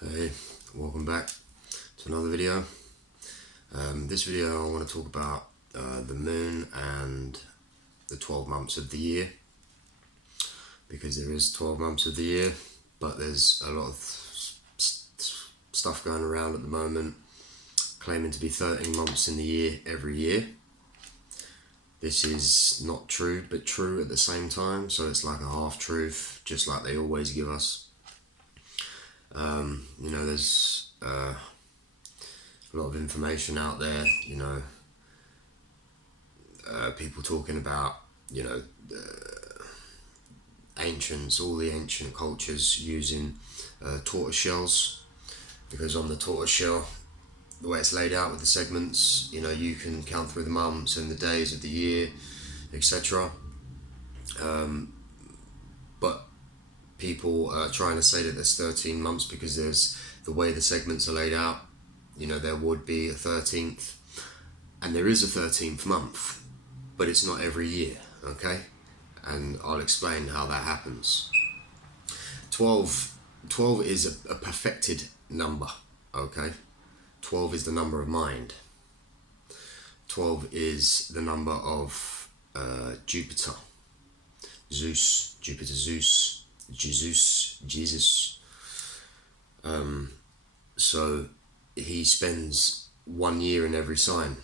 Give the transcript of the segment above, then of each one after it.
Hey, welcome back to another video. This video I want to talk about the moon and the 12 months of the year, because there is 12 months of the year, but there's a lot of stuff going around at the moment claiming to be 13 months in the year every year. This is not true, but true at the same time, so it's like a half-truth, just like they always give us. There's a lot of information out there, people talking about, ancients, all the ancient cultures using tortoise shells, because on the tortoise shell, the way it's laid out with the segments, you can count through the months and the days of the year, etc. But people are trying to say that there's 13 months because there's the way the segments are laid out. There would be a 13th, and there is a 13th month, but it's not every year, okay? And I'll explain how that happens. 12 is a perfected number, okay? 12 is the number of mind. 12 is the number of Jupiter, Zeus, Jesus. So he spends 1 year in every sign.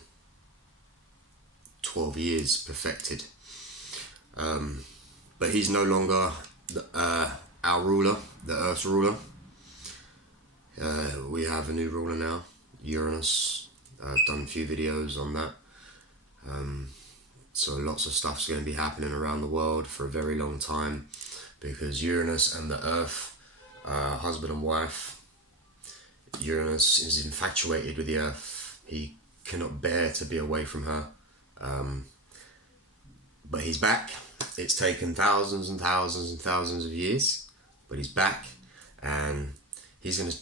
12 years perfected. But he's no longer our ruler, the Earth's ruler. We have a new ruler now, Uranus. I've done a few videos on that. So lots of stuff's going to be happening around the world for a very long time, because Uranus and the Earth are husband and wife. Uranus is infatuated with the Earth. He cannot bear to be away from her. But he's back. It's taken thousands and thousands and thousands of years, but he's back, and he's going to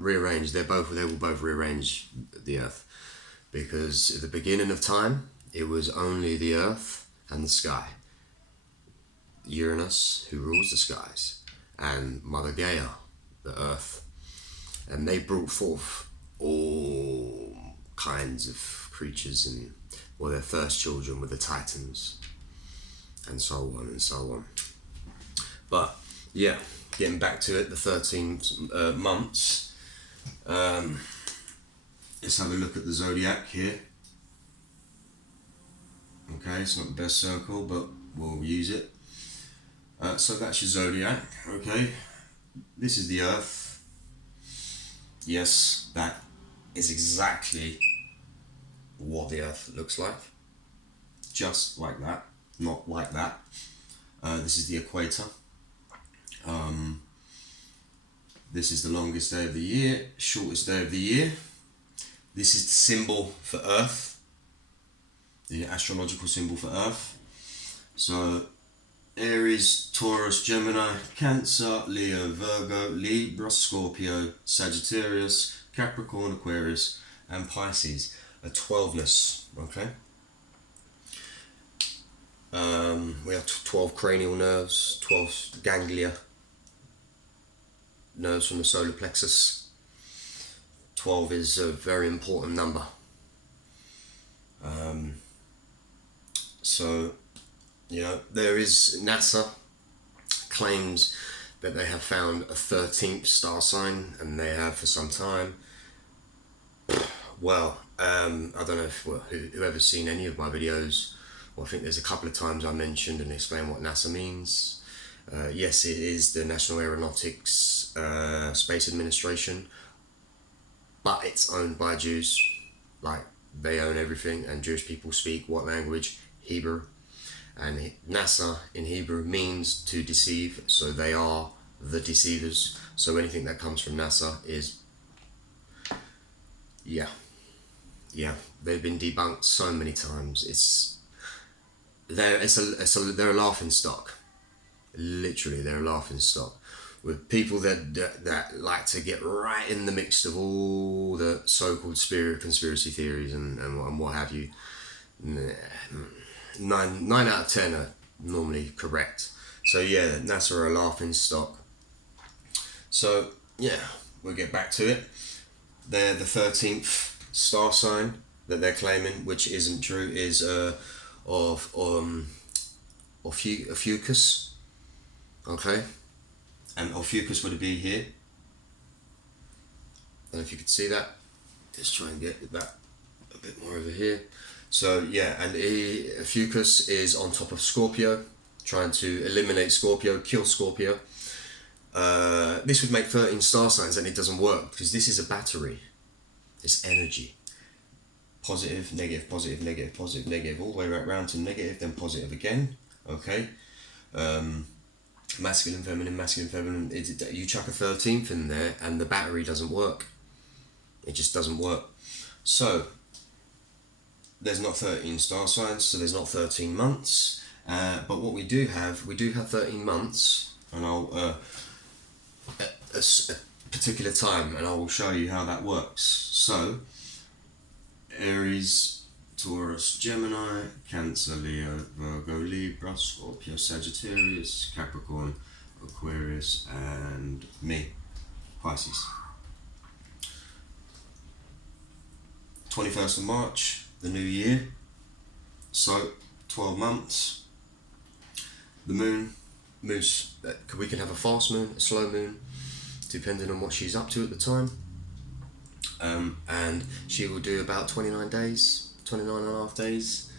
rearrange. They will both rearrange the Earth, because at the beginning of time, it was only the Earth and the sky. Uranus, who rules the skies, and Mother Gaia, the Earth. And they brought forth all kinds of creatures, and their first children were the Titans, and so on and so on. But yeah, getting back to it, the 13 months. Let's have a look at the zodiac here. Okay, it's not the best circle, but we'll use it. So that's your zodiac, okay? This is the Earth. Yes, that is exactly what the Earth looks like. Just like that, not like that. This is the equator. This is the longest day of the year, shortest day of the year. This is the symbol for Earth, the astrological symbol for Earth. So Aries, Taurus, Gemini, Cancer, Leo, Virgo, Libra, Scorpio, Sagittarius, Capricorn, Aquarius, and Pisces. A 12ness, okay? We have 12 cranial nerves, 12 ganglia, nerves from the solar plexus. 12 is a very important number. There is, NASA claims that they have found a 13th star sign, and they have for some time. Well, I don't know if whoever's seen any of my videos, I think there's a couple of times I mentioned and explained what NASA means. Yes, it is the National Aeronautics Space Administration, but it's owned by Jews. Like, they own everything, and Jewish people speak what language? Hebrew. And NASA in Hebrew means to deceive, so they are the deceivers. So anything that comes from NASA is, yeah, they've been debunked so many times. They're a laughing stock. Literally, they're a laughing stock, with people that like to get right in the mix of all the so-called conspiracy theories and what have you. 9 out of 10 are normally correct. So yeah, NASA are a laughing stock. So yeah, we'll get back to it. They're the 13th star sign that they're claiming, which isn't true, is of Ophiuchus. Okay, and Ophiuchus would be here. I don't know if you could see that. Let's try and get that a bit more over here. So yeah, and Ophiuchus is on top of Scorpio, trying to eliminate Scorpio, kill Scorpio. This would make 13 star signs, and it doesn't work because this is a battery. It's energy. Positive, negative, positive, negative, positive, negative, all the way right round to negative, then positive again. Okay. Masculine, feminine, masculine, feminine. You chuck a 13th in there, and the battery doesn't work. It just doesn't work. So there's not 13 star signs, so there's not 13 months. But what we do have 13 months, and I'll a particular time, and I will show you how that works. So Aries, Taurus, Gemini, Cancer, Leo, Virgo, Libra, Scorpio, Sagittarius, Capricorn, Aquarius, and me, Pisces. 21st of March, the new year. So 12 months. The moon's, we can have a fast moon, a slow moon, depending on what she's up to at the time. And she will do about 29 days, 29 and a half days.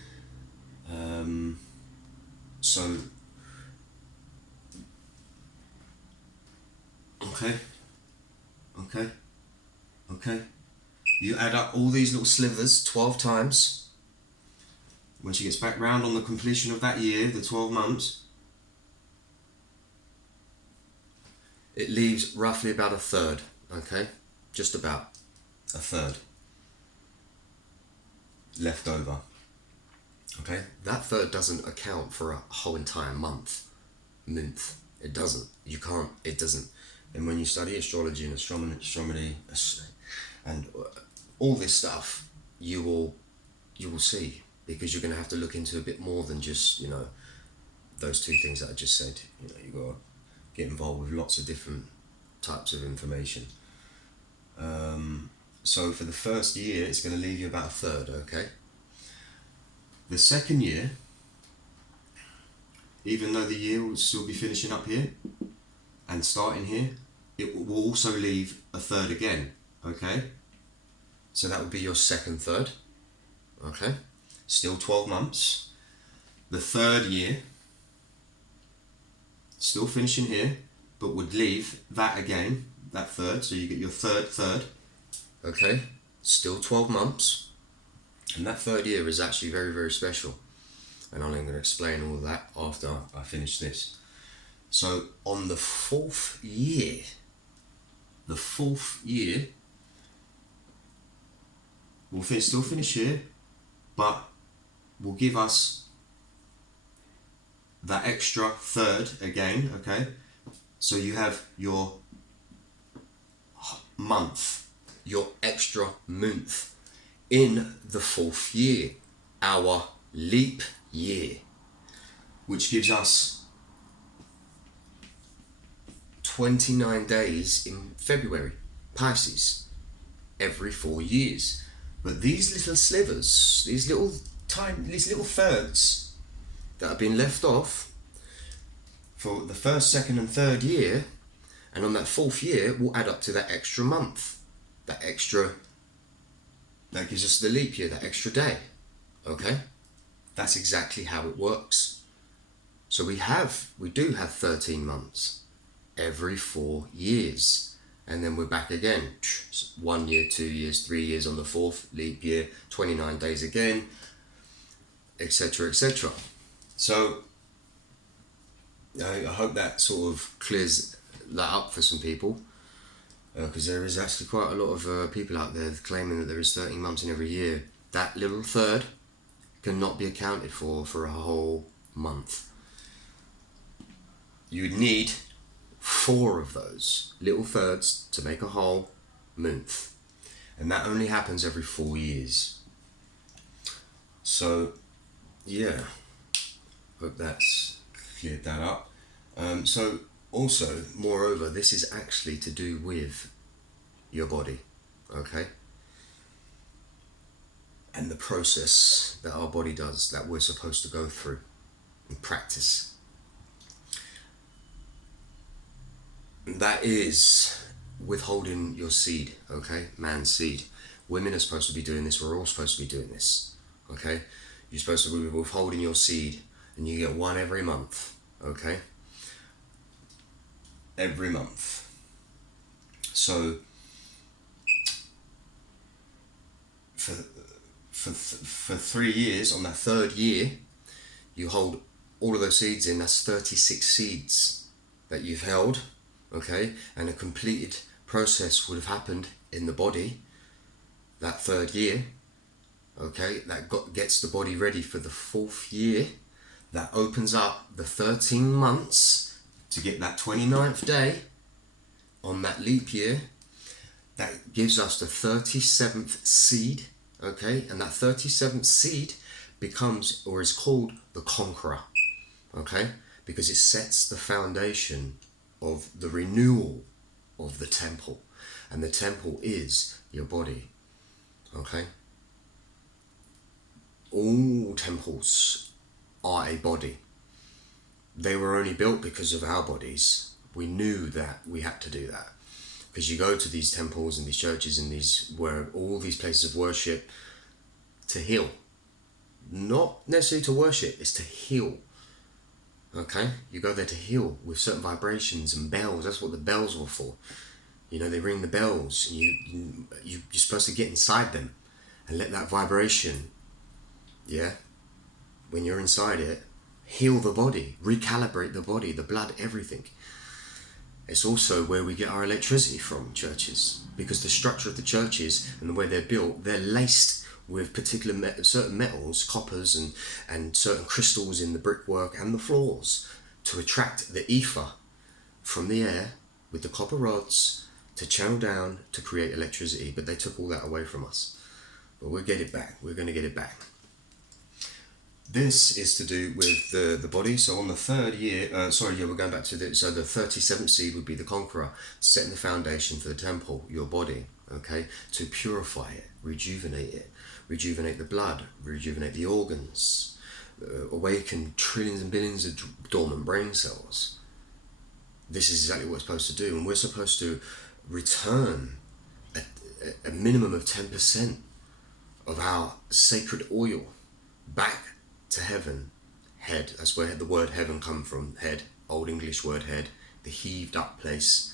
So, okay. You add up all these little slivers 12 times. When she gets back round on the completion of that year, the 12 months, it leaves roughly about a third, okay? Just about a third left over, okay? That third doesn't account for a whole entire month. It doesn't. You can't, it doesn't. And when you study astrology and astronomy and all this stuff, you will see, because you're going to have to look into a bit more than just, those two things that I just said. You got to get involved with lots of different types of information. So for the first year, it's going to leave you about a third, okay? The second year, even though the year will still be finishing up here and starting here, it will also leave a third again, okay? So that would be your second third, okay? Still 12 months. The third year, still finishing here, but would leave that again, that third, so you get your third, okay? Still 12 months. And that third year is actually very, very special. And I'm going to explain all of that after I finish this. So on the fourth year, we'll still finish here, but will give us that extra third again, okay? So you have your month, your extra month in the fourth year, our leap year, which gives us 29 days in February, Pisces, every 4 years. But these little slivers, these little thirds that have been left off for the first, second and third year, and on that fourth year will add up to that extra month, that gives us the leap year, that extra day, okay? That's exactly how it works. So we do have 13 months every 4 years, and then we're back again, 1 year, 2 years, 3 years on the fourth leap year, 29 days again, etc., etc. So I hope that sort of clears that up for some people, because there is actually quite a lot of people out there claiming that there is 13 months in every year. That little third cannot be accounted for a whole month. You would need 4 of those little thirds to make a whole month, and that only happens every 4 years. So yeah, hope that's cleared that up. So also, moreover, this is actually to do with your body, okay? And the process that our body does, that we're supposed to go through and practice. That is withholding your seed, okay? Man's seed. Women are supposed to be doing this. We're all supposed to be doing this, okay? You're supposed to be withholding your seed, and you get one every month, okay? Every month. So for 3 years, on that third year, you hold all of those seeds in. That's 36 seeds that you've held, okay? And a completed process would have happened in the body that third year, okay? That gets the body ready for the fourth year. That opens up the 13 months to get that 29th day on that leap year. That gives us the 37th seed, okay? And that 37th seed becomes, or is called, the conqueror, okay? Because it sets the foundation of the renewal of the temple. And the temple is your body, okay? All temples are a body. They were only built because of our bodies. We knew that we had to do that. Because you go to these temples and these churches and where all these places of worship to heal. Not necessarily to worship, it's to heal. Okay? You go there to heal with certain vibrations and bells. That's what the bells were for. You know, they ring the bells. And you're supposed to get inside them and let that vibration, yeah, when you're inside it, heal the body, recalibrate the body, the blood, everything. It's also where we get our electricity from, churches, because the structure of the churches and the way they're built, they're laced with particular certain metals, coppers and certain crystals in the brickwork and the floors to attract the ether from the air with the copper rods to channel down to create electricity. But they took all that away from us. But we'll get it back. We're going to get it back. This is to do with the body. So on the third year, we're going back to so the 37th seed would be the conqueror, setting the foundation for the temple, your body, okay, to purify it, rejuvenate the blood, rejuvenate the organs, awaken trillions and billions of dormant brain cells. This is exactly what we're supposed to do, and we're supposed to return a minimum of 10% of our sacred oil back to heaven, head. That's where the word heaven come from, head, Old English word head, the heaved up place.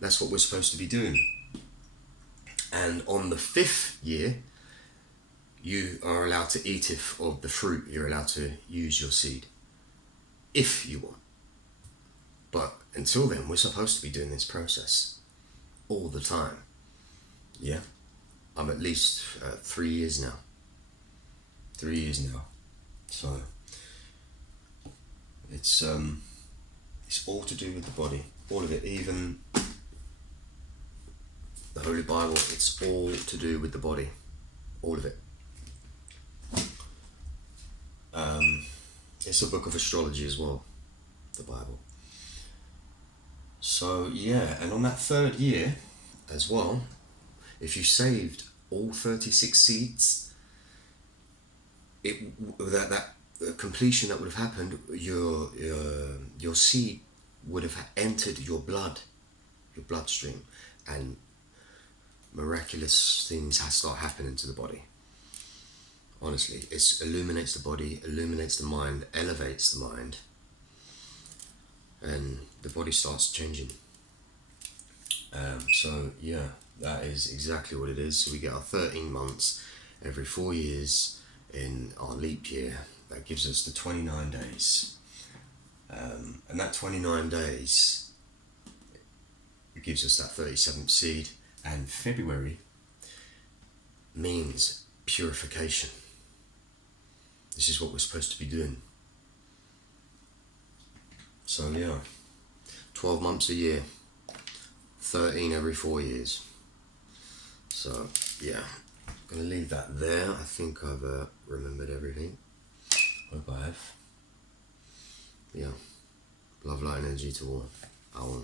That's what we're supposed to be doing. And on the 5th year, you are allowed to eat of the fruit. You're allowed to use your seed, if you want. But until then, we're supposed to be doing this process all the time. Yeah? I'm at least 3 years now. 3 years now. So it's all to do with the body, all of it, even the Holy Bible. It's all to do with the body, all of it. It's a book of astrology as well, the Bible. So yeah, and on that third year as well, if you saved all 36 seeds, that completion that would have happened, your seed would have entered your bloodstream, and miraculous things start happening to the body. Honestly, it illuminates the body, illuminates the mind, elevates the mind, and the body starts changing. So yeah, that is exactly what it is. So we get our 13 months every 4 years in our leap year. That gives us the 29 days. And that 29 days, it gives us that 37th seed. And February means purification. This is what we're supposed to be doing. So yeah, 12 months a year, 13 every 4 years. So yeah, I'm going to leave that there. I think I've remembered everything. Hope I have. Yeah, love, light and energy to all.